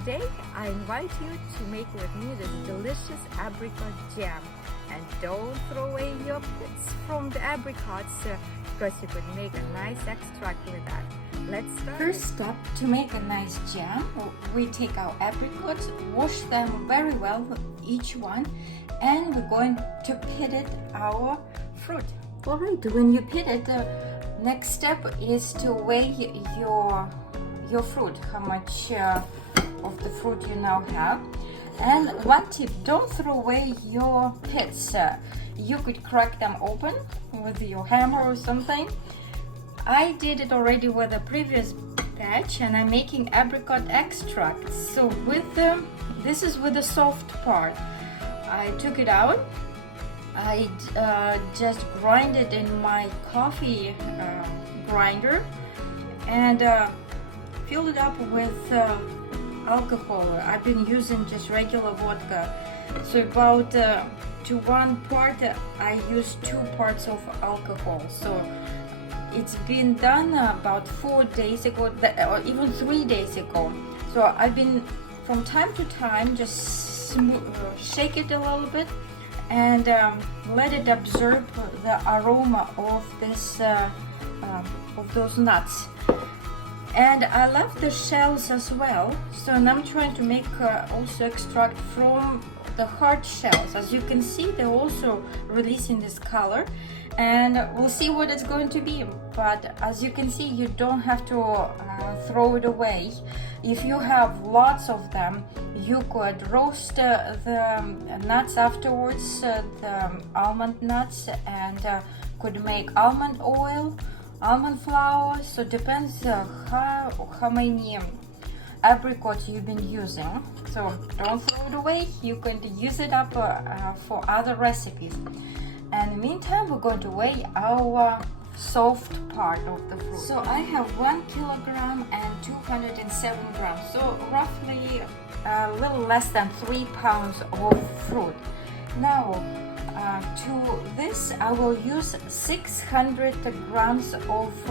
today I invite you to make with me this delicious apricot jam. And don't throw away your pits from the apricots because you could make a nice extract with that. Let's start. First step to make a nice jam, we take our apricots, wash them very well, each one, and we're going to pit it our fruit. Alright, when you pit it, the next step is to weigh your fruit, how much of the fruit you now have. And one tip, don't throw away your pits. You could crack them open with your hammer or something. I did it already with a previous batch and I'm making apricot extract. So with this is with the soft part. I took it out. I just grind it in my coffee grinder and filled it up with alcohol. I've been using just regular vodka. So about to one part I use 2 parts of alcohol. So it's been done about 4 days ago, or even 3 days ago. So I've been from time to time just shake it a little bit and let it absorb the aroma of this of those nuts. And I love the shells as well, so I'm trying to make also extract from the hard shells. As you can see, they're also releasing this color, and we'll see what it's going to be. But as you can see, you don't have to throw it away. If you have lots of them, you could roast the nuts afterwards, the almond nuts, and could make almond oil, almond flour. So depends how many apricots you've been using. So don't throw it away, you can use it up for other recipes. And in the meantime, we're going to weigh our soft part of the fruit. So I have 1 kilogram and 207 grams, so roughly a little less than 3 pounds of fruit. Now to this I will use 600 grams of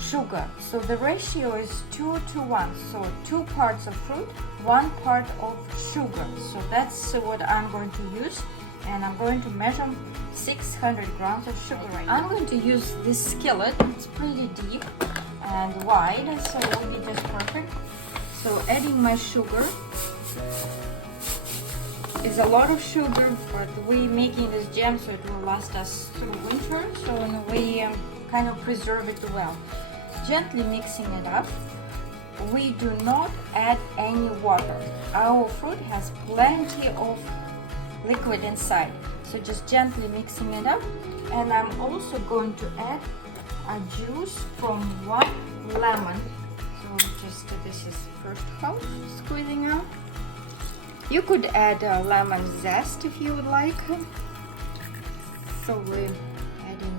sugar. So the ratio is 2 to 1. So 2 parts of fruit, 1 part of sugar. So that's what I'm going to use. And I'm going to measure 600 grams of sugar right now. I'm going to use this skillet. It's pretty deep and wide, so it will be just perfect. So adding my sugar. It's a lot of sugar, but we're making this jam so it will last us through winter. So in a way, kind of preserve it well. Gently mixing it up. We do not add any water. Our fruit has plenty of liquid inside, so just gently mixing it up. And I'm also going to add a juice from 1 lemon. So just this is first half squeezing out. You could add lemon zest if you would like. So we're adding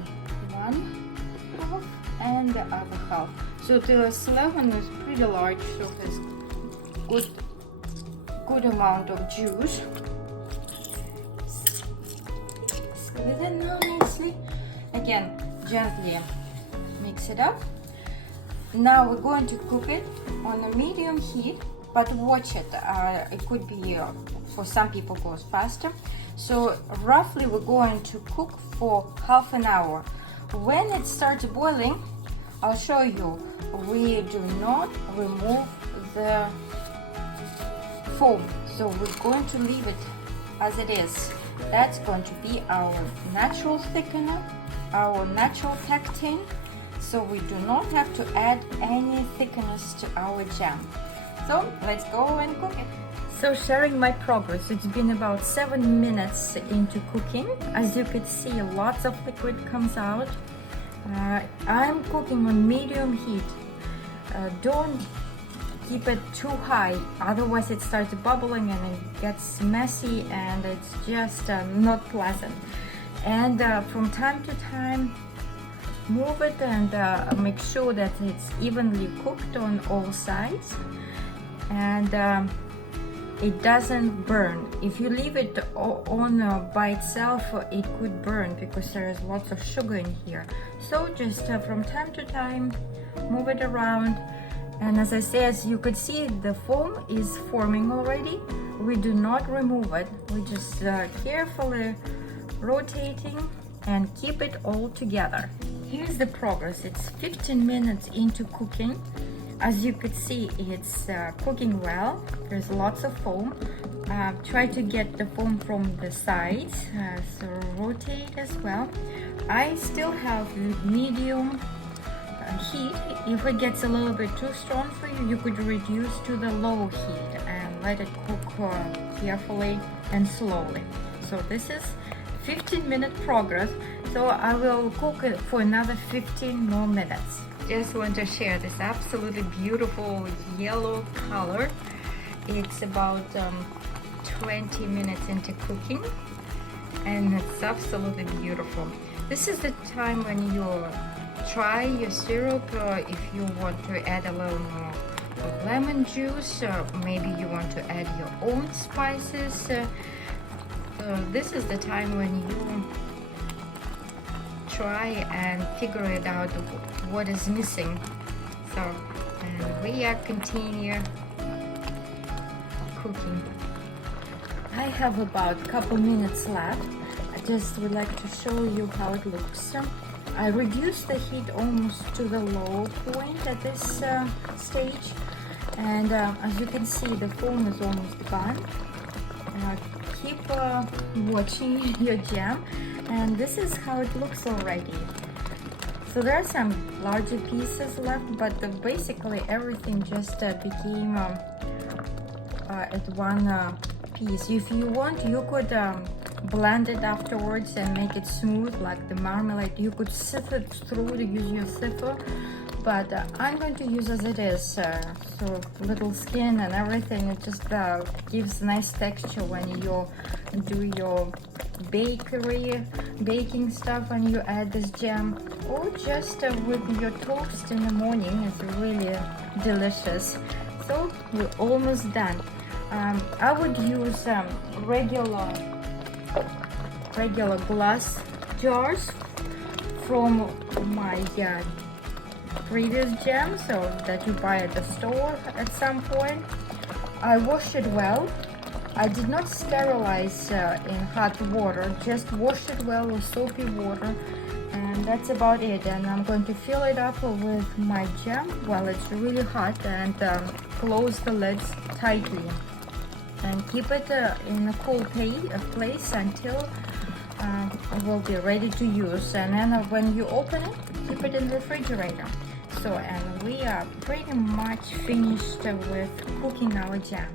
1 half and the other half. So this lemon is pretty large, so it has good amount of juice. Squeeze it now nicely. Again, gently mix it up. Now we're going to cook it on a medium heat, but watch it. It could be, for some people, goes faster. So roughly we're going to cook for half an hour. When it starts boiling, I'll show you. We do not remove the foam, so we're going to leave it as it is. That's going to be our natural thickener, our natural pectin. So we do not have to add any thickeners to our jam. So let's go and cook it. So sharing my progress, it's been about 7 minutes into cooking. As you could see, lots of liquid comes out. I'm cooking on medium heat. Don't keep it too high, otherwise it starts bubbling and it gets messy and it's just not pleasant. And from time to time, move it and make sure that it's evenly cooked on all sides. And it doesn't burn. If you leave it on by itself, it could burn because there is lots of sugar in here. So just from time to time, move it around And as I say, as you could see, the foam is forming already. We do not remove it. We just carefully rotating and keep it all together. Here's the progress. It's 15 minutes into cooking. As you could see, it's cooking well. There's lots of foam. Try to get the foam from the sides, so rotate as well. I still have medium heat. If it gets a little bit too strong for you, you could reduce to the low heat and let it cook carefully and slowly. So this is 15-minute progress. So I will cook it for another 15 more minutes. Just want to share this absolutely beautiful yellow color. It's about 20 minutes into cooking and it's absolutely beautiful. This is the time when you try your syrup. If you want to add a little more lemon juice, maybe you want to add your own spices. This is the time when you try and figure it out what is missing. So, and we are continue cooking. I have about a couple minutes left. I just would like to show you how it looks. I reduced the heat almost to the low point at this stage, and as you can see, the foam is almost gone. Keep watching your jam, and this is how it looks already. So there are some larger pieces left, but basically everything just became at one piece. If you want, you could blend it afterwards and make it smooth like the marmalade. You could sift it through to use your sifter, but I'm going to use as it is. So little skin and everything, it just gives nice texture when you do your baking stuff and you add this jam, or just with your toast in the morning. It's really delicious. So we're almost done. I would use regular glass jars from my previous jam, so that you buy at the store at some point. I washed it well. I did not sterilize in hot water, just washed it well with soapy water, and that's about it. And I'm going to fill it up with my jam while it's really hot, and close the lids tightly and keep it in a cool place until it will be ready to use. And then when you open it, keep it in the refrigerator. So, and we are pretty much finished with cooking our jam.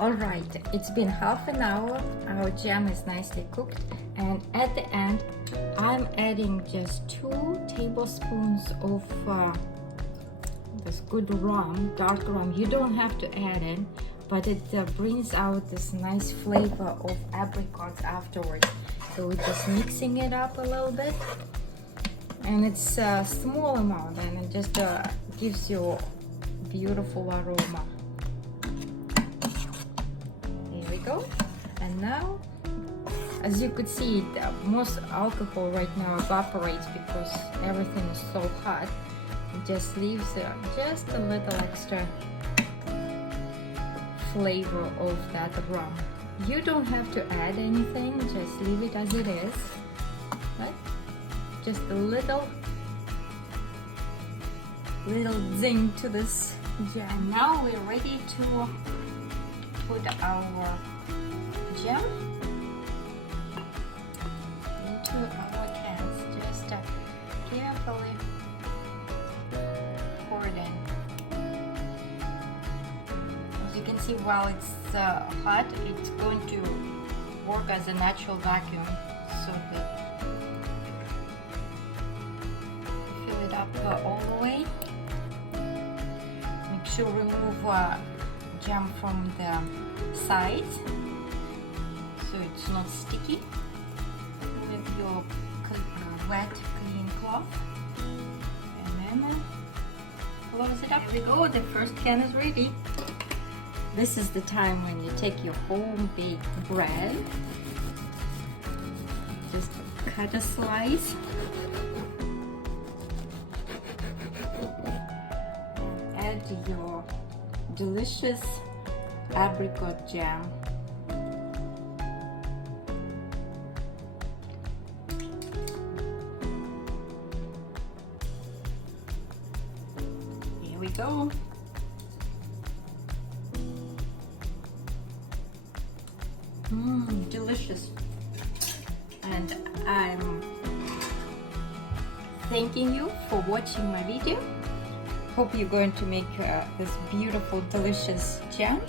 Alright, it's been half an hour. Our jam is nicely cooked, and at the end I'm adding just 2 tablespoons of this good rum, dark rum. You don't have to add it, but it brings out this nice flavor of apricots afterwards. So we're just mixing it up a little bit, and it's a small amount, and it just gives you beautiful aroma. Here we go. And now, as you could see, most alcohol right now evaporates because everything is so hot. It just leaves just a little extra flavor of that rum. You don't have to add anything, just leave it as it is, right? Just a little zing to this jam. And now we're ready to put our jam into our cans. Just carefully pour it in. As you can see, while it's hot, it's going to work as a natural vacuum, so that fill it up all the way. Make sure remove jam from the sides so it's not sticky with your wet clean cloth, and then close it up. There we go, the first can is ready. This is the time when you take your home baked bread, just cut a slice, add your delicious apricot jam. Here we go. Delicious. And I'm thanking you for watching my video. Hope you're going to make this beautiful, delicious jam,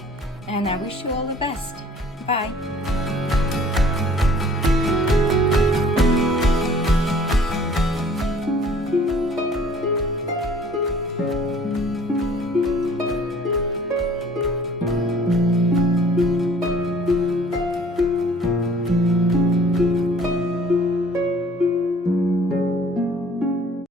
and I wish you all the best. Bye.